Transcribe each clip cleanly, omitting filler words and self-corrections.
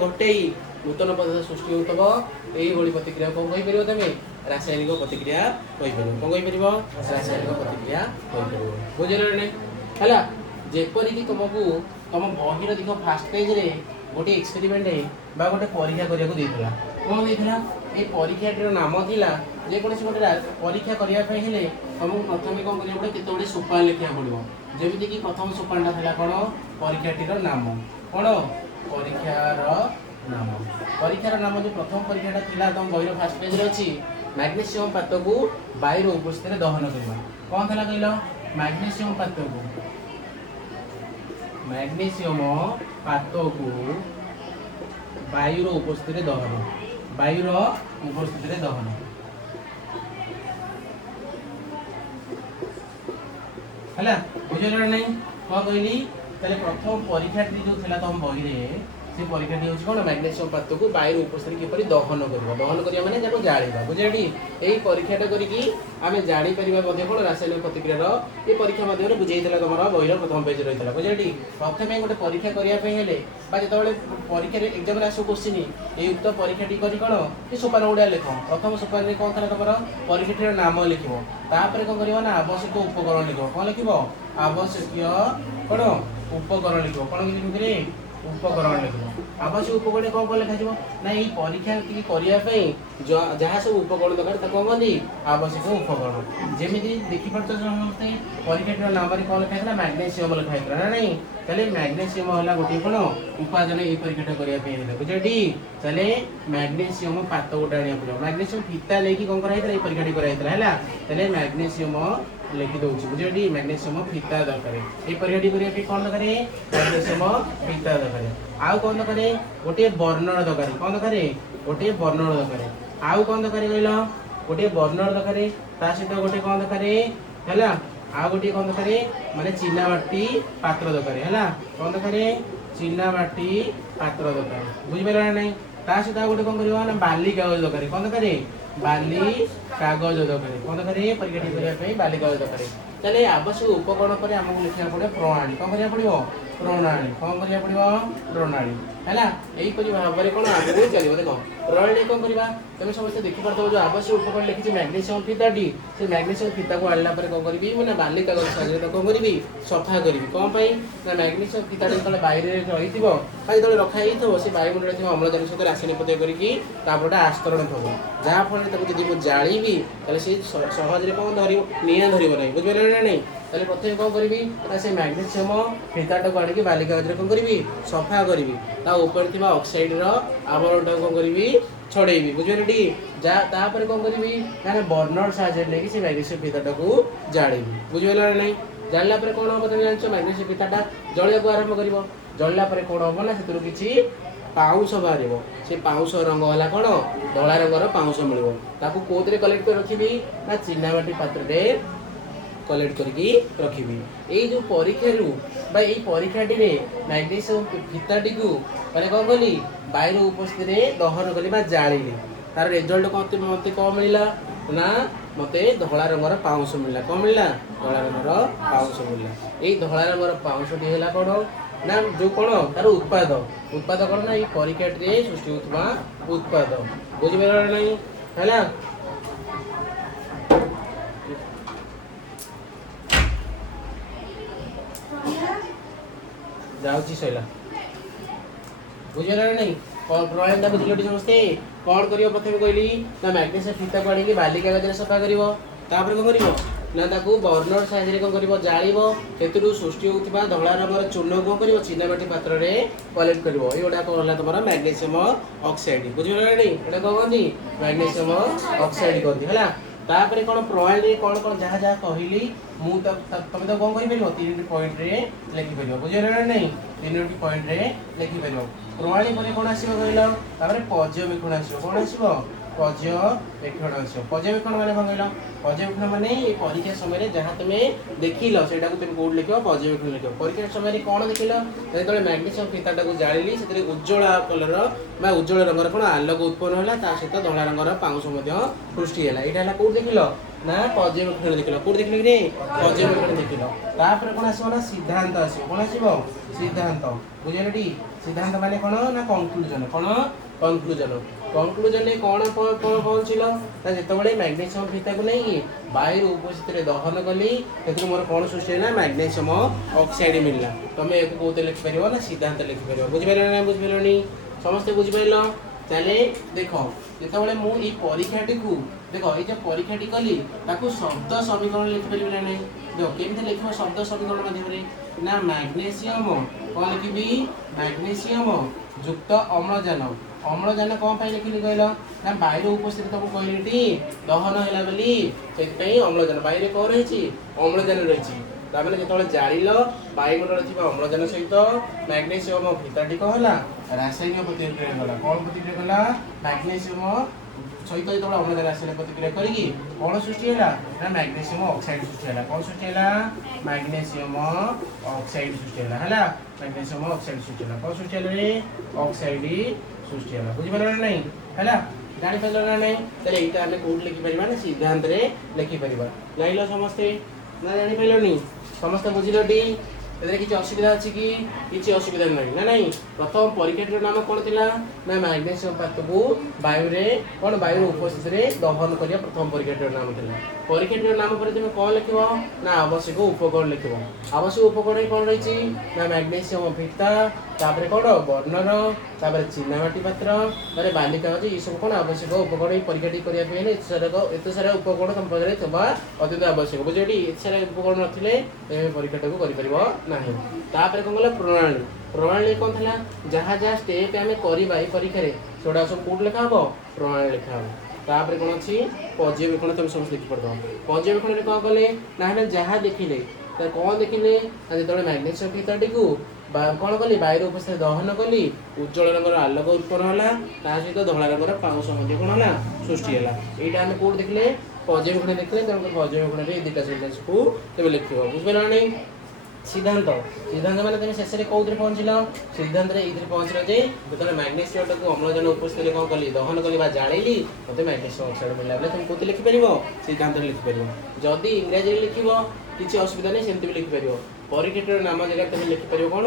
घटे नूतन पदार्थ सृष्टि होतब यही प्रतिक्रिया कौन कहीपर तुम रासायनिक प्रतिक्रिया कहीपर कौन कहीपर रासायनिक प्रतिक्रिया कहीपर बुझे है जेपरिक तुमको तुम बहिर देख फास्ट पेज रे गोटे एक्सपेरिमेंट बा गोटे परीक्षा करने देता कौन देता ये परीक्षाटीर नाम थिला जेकोसी गोटे परीक्षा करने तुमको प्रथम कौन कर गोटे केत सोपान लिखा पड़ो जमीक प्रथम सोपानटा था कौन परीक्षाटीर नाम कौन परीक्षार नाम जो प्रथम परीक्षाटा था तुम बहिर फास्ट पेज अच्छी मैग्नेशियम पात को वायु उपस्थित दहन करवा कौन था कहल मैग्नेशियम पात को मैग्नेशियम पात को वायुर उपस्थित दहन वायुर उपस्थित दहन है बुझल ना कौन कहली प्रथम परीक्षाटी जो था तुम बही से परीक्षाटी हूँ कौन मैग्नेशियम पात को वायु उपस्थित किपर दहन करवा माने जाको जाड़ा बुझे यही परीक्षाटा करके आम जापर कौन रासायनिक प्रतिक्रियार ये परीक्षा मध्य बुझेगा तुम बहिर प्रथम पेज रही है बुझे प्रथम गोटे परीक्षा करने जो परीक्षा एग्जाम आस क्वेश्चन ये उक्त परीक्षाटी कर कौन ये सोपान गुड़ा लिख प्रथम सोपान कौन था तुम परीक्षाटीर नाम लिख कौन कर आवश्यक उपकरण लिख कौन लिख आवश्यक कौन उपकरण लिख कौन लिख उपकरण लिख आवश्यक उपकरण कौन कौन लिखा ना ये परीक्षा करने जहाँ सब उपकरण दरकार कौन कहते आवश्यक उपकरण जमी देखिपे समस्ते परीक्षाटीर नाम कौन लिखा मैग्नेशियम लिखाई ना नहीं चले मैग्नेशियम है गोटे कौन उपादान ये परीक्षाटा करने बुझे चले मैग्नेशियम पात गोटे आने पड़ो मैग्नेशियम फीता लेकिन कौन कराई परीक्षाटी कराई मैग्नेशियम लिखि दूसरी बुझे मैग्नेशियम फीता दरकार ये परीक्षाटी करने कौन दरकार मैग्नेशियम फीता दरकार आउ कौन दरकार गोटे बर्नर दरकार कौन दरकार गोटे बर्नर दरकार आउ कौन दरकार कहल गोटे बर्नर दरकार ता सहित गोटे कौन दरकार है आ गोटे कौन दरकार माने चीना माटी पात्र दरकार है कौन दरकार चीना माटी पात्र दरकार बुझिपार ना नहीं ता सहित गोटे कौन कर बाली कागज दरकार कौन दरकार बाली कागज दरकार कौन दरकार परीक्षाटी करने बाली कागज दरकार चले आवश्यक उपकरण पर आमको लिखा पड़े प्रणाली कौन करा पड़ो प्रणाली कौन करा पड़ो प्रणाली है यहीपरि भाव में कौन आगे चलो देख प्रणाली कौन करवा तुम समस्त देखिपार जो आवश्यक उपकरण लिखी मैग्नेशियम फीताटी से मैग्नेशियम फीता को आनला कौन करी मैंने बाली कागज साहाଯ୍य कौन करी सफा करी कौन ना मैग्नेशियम फीताटी जो बाहर रही जो रखाई से वायुमंडल अम्लजान सहित रासायनिक प्रतिक्रिया करके आस्तरण थो जहाँफल जब जाड़ी से सहज कौन धर निआ धर ना बुझे ना नहीं ताले प्रथम कौन करी से मैग्नेशियम फीताटा को आनिक बाली कागज कौन करी सफा करी ऊपर ऑक्साइड आवरणटा कौन करी छड़ेबी बुझे तापर कौन करी ना बर्नर साहाଯ୍य लेकिन से मैग्नेशियम फीताटा को जाड़ेबी बुझे ना नहीं जाना कौन हम तुम जान मैग्नेशियम फीताटा जलिया आरंभ कर जल्ला कौन हम ना से किसी पाउंस बाहर से पाउंस रंग है कौन धला रंगर पाउंस मिल कौन कलेक्ट कर रखी ना चीना माटी पात्र कलेक्ट करके रखी यही जो परीक्षा परीक्षाटी मैग्नेशियम फीताटी को मैंने कौन कली वायु उपस्थित दहन कली जाली तार रिजल्ट मत कौन मिलला ना मत धला रंगर पाउंस मिलला कौन मिलला धला रंगर पाउंस मिलला यही धला रंगर पाउंसटी है कौन ना जो कौन तार उत्पाद उत्पाद कौन ना ये परीक्षाटी सृष्टि होता उत्पाद बुझिपार नहीं है जाऊँगी सैला बुझे ना नहीं प्रणाली बुझे समस्ते कौन कर प्रथम कहली ना मैग्नेशियम फीता को आनिक बाली कागज सफा कर कौन कर ना बर्नर साहाଯ୍य कौन कर जाड़ सृष्टि होता धला रंगर चूर्ण कौन कर चीनामाटी पात्र कलेक्ट कर ये कौन है तुम मैग्नेशियम ऑक्साइड बुझे ना नहीं ये कौन कहती मैग्नेशियम ऑक्साइड कहती है तापर कौन प्रणाली कौन कौन जहाँ जहाँ कहली तुम तो कौन कर तीन पॉइंट लिखिपर बुझे ना नहीं तीन पॉइंट लिखिपर प्रणाली पर कौन आस कहल पर्यवेक्षण आस कौन आस पर्यवेक्षण आसो पर्यवेक्षण माने कौन कहल पर्यवेक्षण माने ये परीक्षा समय जहाँ तुम देखिल से तुम कौट लिख पर्यवेक्षण लिख परीक्षा समय कौन देखिल जो मैग्नेशियम फीता को जाली से उज्ज्वल कलर उज्ज्वल रंगर कौन आलोक उत्पन्न है सहित धला रंगर पाउंश सृष्टि है यहाँ कौट देखिल ना पर्यवेक्षण देखिल कौट देखिल कि पर्यवेक्षण देखिल तापर कौन आसो ना सिद्धांत आसो कौन आसो सिद्धांत बुझे टी सिद्धांत माने कौन ना कंक्लूजन कौन कंक्लूजन कंक्लूजन कौन पहुँचल जिते मैग्नेशियम फीता को नहीं वायु उपस्थित दहन कली मोर कौन सृष्टि है मैग्नेशियम ऑक्साइड मिलला तुम एक कौन लिखिपर ना सिद्धांत लिखिपर बुझिपार ना बुझिपारे समस्ते बुझिपार ताले देख जिते मुझे परीक्षाटी को देख ये परीक्षाटी कली शब्द समीकरण लिखिपर ना नहीं देख केमी लिख शब्द समीकरण माध्यम ना मैग्नेशियम कौन लिखी मैग्नेशियम युक्त अम्लजान अम्लजान कौन पाई लिखिली कहल ना वायु उपस्थित तुमको कहली दहन है बोली से अम्लजान वायु कौन रही अम्लजान रही तामें जो जाल वायुमंडल थी अम्लजान सहित मैग्नेशियम फीताटी कौन है रासायनिक प्रतिक्रिया गला कौन प्रतिक्रिया गला मैग्नेशियम सहित जो अम्लजान रासायनिक प्रतिक्रिया करी कौन सृष्टि है मैग्नेशियम ऑक्साइड सृष्टि है कौन सृष्टि है मैग्नेशियम ऑक्साइड सृष्टि है मैग्नेशियम ऑक्साइड सृष्टि है कौन सृष्टि है ऑक्साइड सृष्टि है बुझिपार ना नहीं है जापार ना नहीं तेल यहाँ आम कौट लिखिपर ना सिद्धांत लिखिपर जान समस्ते ना जापारे समस्ते बुझिल टी किसी असुविधा अच्छी कि किसी असुविधा नहीं ना नहीं प्रथम परीक्षाटीर नाम कौन थी ना मैग्नेशियम पात को वायु कौन वायु उपस्थित दहन कर प्रथम परीक्षाटीर नाम थी परीक्षाटीर नाम पर तुम कौन लिख ना आवश्यक उपकरण लिख आवश्यक उपकरण कौन रही ना मैग्नेशियम फीता तापर कौन बर्नर तापर चीनामाटी पात्र तापर बालिका ये सब कौन आवश्यक उपकरण परीक्षाटी करने एत सारा उपकरण तुम पाखे अत्यंत आवश्यक बुझे एत सारा उपकरण ना परीक्षाटा को नहीं तापर कौन गला प्रणाली प्रणाली कौन थी जहाँ जहाँ स्टेप आम करवा परीक्षा सेटा सब कौट लिखा हे प्रणाली लिखा हे तापर कौन अच्छी पर्यवेक्षण तुम समस्त लिखि पड़ पर्यवेक्षण कौन कले ना जहाँ देखिले कौन देखिले जो मैग्नेशियम फीताटी को कौन कली वायु उपस्थित दहन कली उज्ज्वल रंगर आलोक उत्पन्न है सहित धला रंगर पाउंश कौन है सृष्टि है यहाँ आम कौट देखिले पर्यवेक्षण देखिले तेणुकर पर्यवेक्षण दुटा सेन्टेंस को तुम लिख बुझे नहीं सिद्धांत सिद्धांत मैंने तुम शेष में कौन पहुँचल सिद्धांत ये पहुँचल जे जो मैग्नेशियम को अम्लजान उपस्थित कौन कली दहन कली जाड़ी मत मैग्नेशियम ऑक्साइड मिलला बेले तुम कौन लिखिपर सिद्धांत लिखिपर जदि इंग्राजी लिख किसी असुविधा नहीं सेमती भी लिखिपर परीक्षाटीर नाम जगह तुम लिखिपर कौन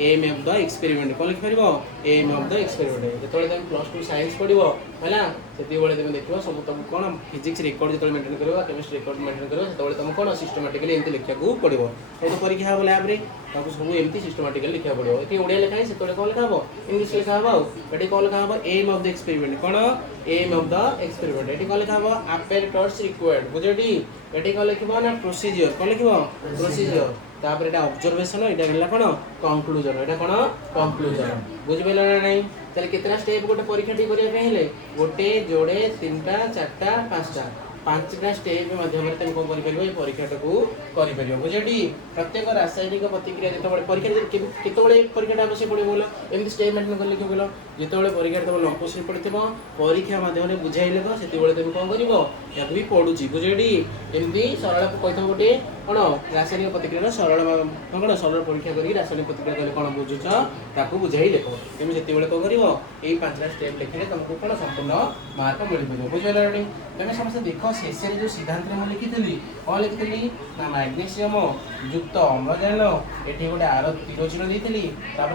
एम ऑफ द एक्सपेरिमेंट कौन लिखिपर एम ऑफ द एक्सपेरिमेंट जो तुम +2 साइंस पढ़ो है से तुम देख सब तुम कौन फिजिक्स रिकॉर्ड जो मेंटेन कर केमिस्ट्री रिकॉर्ड मेंटेन कर तुम कौन सिस्टमेटिकली एमती लिखा पड़ो तो परीक्षा हम लैब्रे सब एमती सिस्टमेटिकली लिखा पड़ो ये ओडिया लिखा है से कौन लिखा हे इंग्लीश लिखा हे ये कौन लिखा हे एम ऑफ द एक्सपेरिमेंट कौन एम ऑफ द एक्सपेरिमेंट ये कौन लिखा हे अपैरेटस रिक्वायर्ड बुझे ये कौन लिख ना प्रोसीजर कौन लिख प्रोसीजर तापर ये ऑब्जर्वेशन यहाँ कौन कंक्लूजन यहाँ कौन कंक्लूजन बुझिपार ना नहीं तेल कितना स्टेप गोटे परीक्षाटी करने गोटे जोड़े 3टा 4टा 5टा 5टा स्टेप माध्यम तुम कौन कर परीक्षाटा को कर बुझे प्रत्येक रासायनिक प्रतिक्रिया जो परीक्षा केतने परीक्षा आवश्यक पड़े बोल एमती स्टेप मेंटेन कर लिख बोल जो परीक्षा तुम न क्वेश्चन पड़े परीक्षा माध्यम बुझाई लिख से तुम कौन कर भी पढ़ुची बुझे एमती सरल कही गोटे कौन रासायनिक प्रतिक्रिया सरल कौन सरल परीक्षा कर रासायनिक प्रतिक्रिया कले कौन बुझुच ताकू बुझाई लिख तुम से कौन कर यही 5टा स्टेप लिखिले तुमको कौन संपूर्ण मार्क मिल पार बुझे तुम समस्त देख शेष जो सिद्धांत में लिखी कौन लिखी ना मैग्नेशियम युक्त अम्लजान ये गोटे आर तीर चिन्ह देती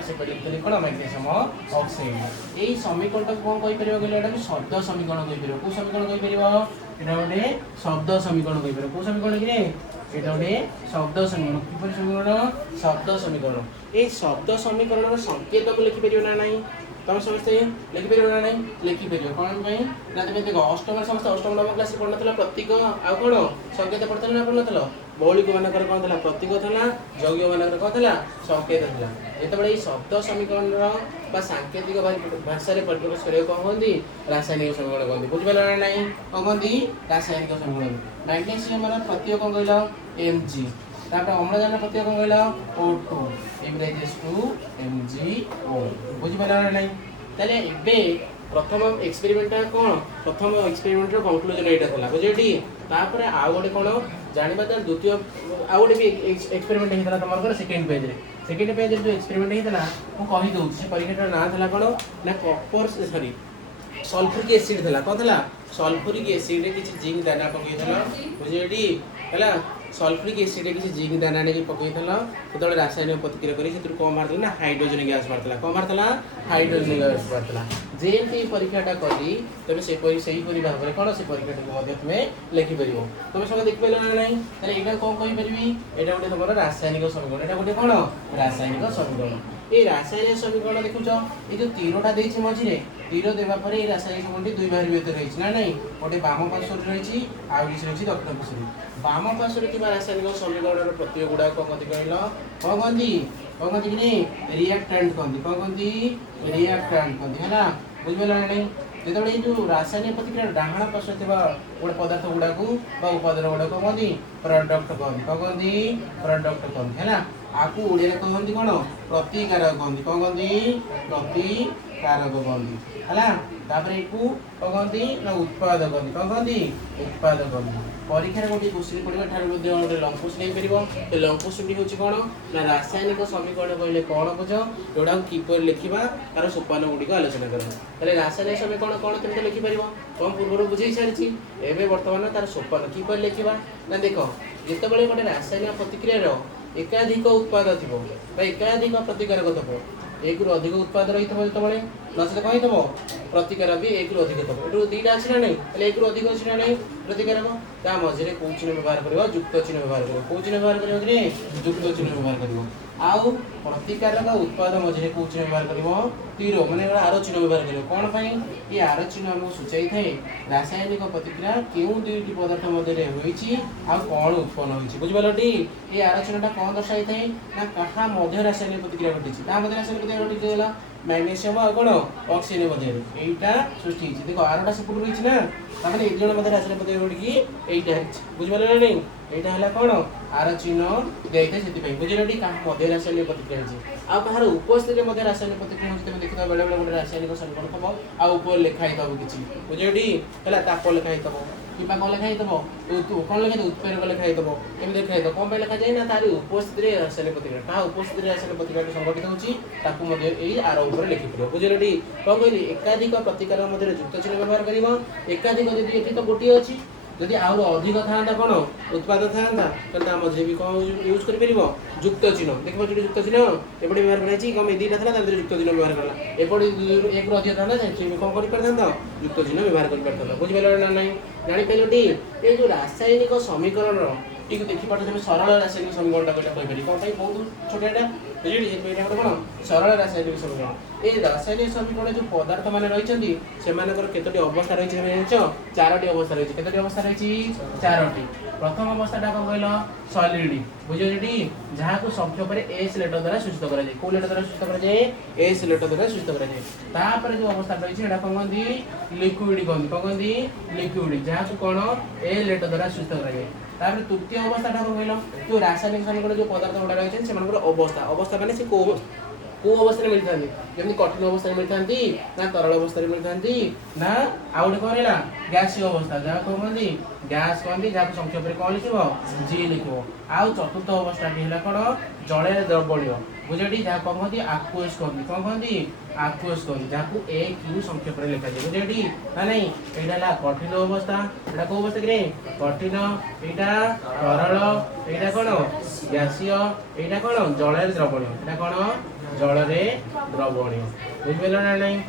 से लिखी कौन मैग्नेशियम ऑक्साइड यही समीकरण कौन कहीपर कहले शब्द समीकरण कहीपर कौ समीकरण कहीपर यहाँ गोटे शब्द समीकरण कहीपर कौ समीकरण कि यहाँ गोटे शब्द समीकरण किपर समीकरण शब्द समीकरण ये शब्द समीकरण संकेत को लिखिपर ना नहीं तुम समस्ते लिखिपर ना नहीं लिखिपर कौन ना तुम देख अष्टम समस्त अष्टम नवम क्लास पढ़ना प्रतीक आउ कौन संकेत पढ़ता ना पढ़ना मौलिक मानकर कौन था प्रतीक था यौगिक मानकर कौन था संकेत था जिते शब्द समीकरण सांकेतिक भाषा परिप्रकाश करा कौन कहते रासायनिक समीकरण कहते बुझिपार ना नहीं कौन कहते रासायनिक समीकरण मैग्नेशियम प्रतीक कौन कहल Mg तापर अम्लजान प्रतीक कौन कहल O2 M2 MgO बुझिपार ना नहीं ताले एबे प्रथम एक्सपेरिमेंट कौन प्रथम एक्सपेरिमेंट कंक्लूजन यहाँ था बुझे तापर आउ गोटे कौन जानवा द्वितीय आउ गोटे भी एक्सपेरिमेंट होता है तुम सेकेंड पेज जो एक्सपेरिमेंट होता मुझे कहीदे से परीक्षा ना था कौन ना कपर सॉरी सल्फ्यूरिक एसिड था कौन था सल्फ्यूरिक एसिड किसी जिंक दाना पकई बुझे है सल्फ्यूरिक एसिड किसी जिंक दाना नहीं पकई जो रासायनिक प्रतिक्रिया कर कौन बाहर ना हाइड्रोजन गैस बाहर कौन बाहर हाइड्रोजन गैस बाहर जेमती परीक्षाटा कली तेज से भाव में कौन से परीक्षा तुम लिखिपर तुम सब देखिपार ना यहाँ कौन कहीपर यहाँ गोटे तुम रासायनिक समीकरण यहाँ गोटे कौन रासायनिक समीकरण ये रासायनिक समीकरण देखुच ये जो तीरटा देती मझे तीर देवापर ये रासायनिक समीकरण दुई भाग भर रही ना नहीं गोटे बाम पार्श्व रही आउ किसी रही दक्षिण पार्श्व बाम पार्श्व रासायनिक समीकरण प्रत्यय गुड़ाक कौन कहती कौन कहती कि रिएक्टेंट कहती कौन कहती रिएक्टेंट कहती है बुझे ना नहीं जो जो रासायनिक प्रतिक्रिया डाहाण पार्श्व गोटे पदार्थ गुड़ाक उपादान गुड़ाक कहती प्रडक्ट कहती कौन कहती प्रडक्ट कहती है आपको ओडिया कहती कौन प्रतिकारक कहती कौन कहती प्रतिकारक कहती है कौन कहती ना उत्पादक कहती कौन कहती उत्पादक कहती परीक्षा गोटे क्वेश्चन पढ़ा ठार गोटे लंकुश नहीं पार लंकुशटी हूँ कौन ना रासायनिक समीकरण कहले कौन बुझ जोड़ा किपर लिखा तार सोपान गुड़िक आलोचना कर रासायनिक समीकरण कौन केमती लिखिपर कौन पूर्व बुझे सारी एवं बर्तमान तार सोपान किपर लिखा ना देख जिते गोटे रासायनिक प्रतिक्रिया एकाधिक उत्पाद थी एकाधिक प्रतिकारक थो एक रु अधिक उत्पाद रही है जो नचेत कहीं थो प्रतिकार भी एक रु अधिक थो ये दुईटा अच्छी ना नहीं एक रु अधिक अच्छी ना नहीं प्रतिकारक ता मझे कौ चिन्ह व्यवहार कर युक्त चिन्ह व्यवहार कर कौ चिन्ह व्यवहार कर युक्त चिन्ह व्यवहार कर आउ प्रतिकारक उत्पाद मझे कौ चिन्ह व्यवहार कर तीर माने आर चिन्ह व्यवहार कर कौन पाई ये आर चिन्ह आमको सूचाई थाए रासायनिक प्रतिक्रिया क्यों दुईटी पदार्थ मध्य कौन उत्पन्न हो बुझिपारी ये आर चिन्हटा कौन दर्शाई थाए ना क्या मध्य रासायनिक प्रतिक्रिया घटी रासायनिक प्रतिक्रिया घटी मैग्नेशियम और कौन ऑक्सीजन मध्य यहीटा सृष्टि देख आरटा सेपट रही ना ताकि एक जन मध्य रासायनिक प्रतिक्रिया घटिकी यहीटा बुझिपारे ना नहीं यहाँ है कौन आर चिन्ह दिखाई से बुझे क्या मध्य रासायनिक प्रतिक्रिया होती आउ कहार उपस्थित मध्य रासायनिक प्रतिक्रिया होती तुम देखा बेले बेले गोटे रासायनिक समीकरण थब आउ लिखाई थब किसी बुझे है ताप लिखाई थब कि कौन लिखाई थब कौन लिखाई उत्प्रेरक लिखाई थब एम लिखाई थब कौन लिखा जाए ना तार उपस्थित रासायनिक प्रतिक्रिया क्या उपस्थित रासायनिक प्रतिक्रिया संघटित होती आर उपर लिखिपर बुझे कौन कहली एकाधिक प्रतिकार मध्य युक्त चिन्ह व्यवहार कर एकाधिक जब ये तो गोटे अच्छी जदि आउर अधिक था कौन उत्पाद था मझे भी कौन यूज कर युक्त चिन्ह देखिए युक्त चिन्ह एपटे व्यवहार कराई कम दुईटा था युक्त चिन्ह व्यवहार कला एपटे एक अधिक था कौन कर युक्त चिन्ह व्यवहार कर बुझिपार ना नहीं जापारे ये जो रासायनिक समीकरण ठीक देखिपार तुम सरल रासायनिक समीकरण कहीपर कौन बहुत छोटा बुझे कौन सरल रासायनिक समीकरण ये रासायनिक समीकरण जो पदार्थ मैंने रही केतोटी अवस्था रही जान चारोटी अवस्था रही केतोटी अवस्था रही चारोटी प्रथम अवस्था कौन कहल सॉलिड बुझे जहाँ को संक्षेप में एस लेटर द्वारा सूचित कराए कौ लेटर द्वारा सूचित कराए एस लेटर द्वारा सूचित कराए जो अवस्था रही है कौन कहती लिक्विड कहती कौन कहती लिक्विड जहाँ को कौन ए लेटर द्वारा सूचित कराए तापर तृतीय अवस्था कौन कहल जो रासायनिक समीकरण जो पदार्थ गुड़ा रही है अवस्था अवस्था मैंने से कौ अवस्था मिलता जमी कठिन अवस्था मिलता ना तरल अवस्था मिलता ना आउ गए कौन है गैसीय अवस्था जहाँ कौन कहती गैस कहती जहाँ संक्षेप में कौन लिख जी लिख आउ चतुर्थ अवस्था है कौन जल द्रवणीय बुझे जहाँ कौन कहती आक्वस कहती कौन कहती आक्वस कहती जहाँ को ए क्यू संक्षेप में लिखा जाए बुझे ना नहीं यहाँ कठिन अवस्था यहाँ कौ अवस्था कि कठिन यहाँ तरल यहाँ कौन गैसीय यहाँ कौन जल द्रवणीय यहाँ कौन जलरे द्रवणीय बुझिपार ना नहीं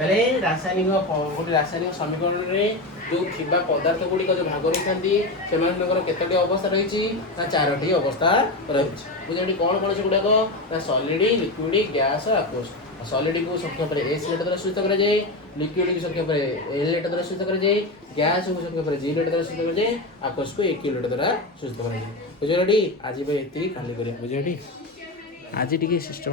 है रासायनिक गोटे रासायनिक समीकरण में जो थी पदार्थ गुड़िक जो भाग रही था केतोटी अवस्था रही ना चारोटी अवस्था रही बुझे कौन कौन से गुड़ाक ना सॉलिड लिक्विड गैस आक्वस सॉलिड को संक्षेप में एस लेटर द्वारा सूचित कराए लिक्विड को संक्षेप में एल लेटर द्वारा सूचित कराए गैस को संक्षेप में जी लेटर द्वारा सूचित कराए आक्वस को एक लेटर द्वारा सूचित कराए बुझे आज ये काली बुझे आज टी सिस्टम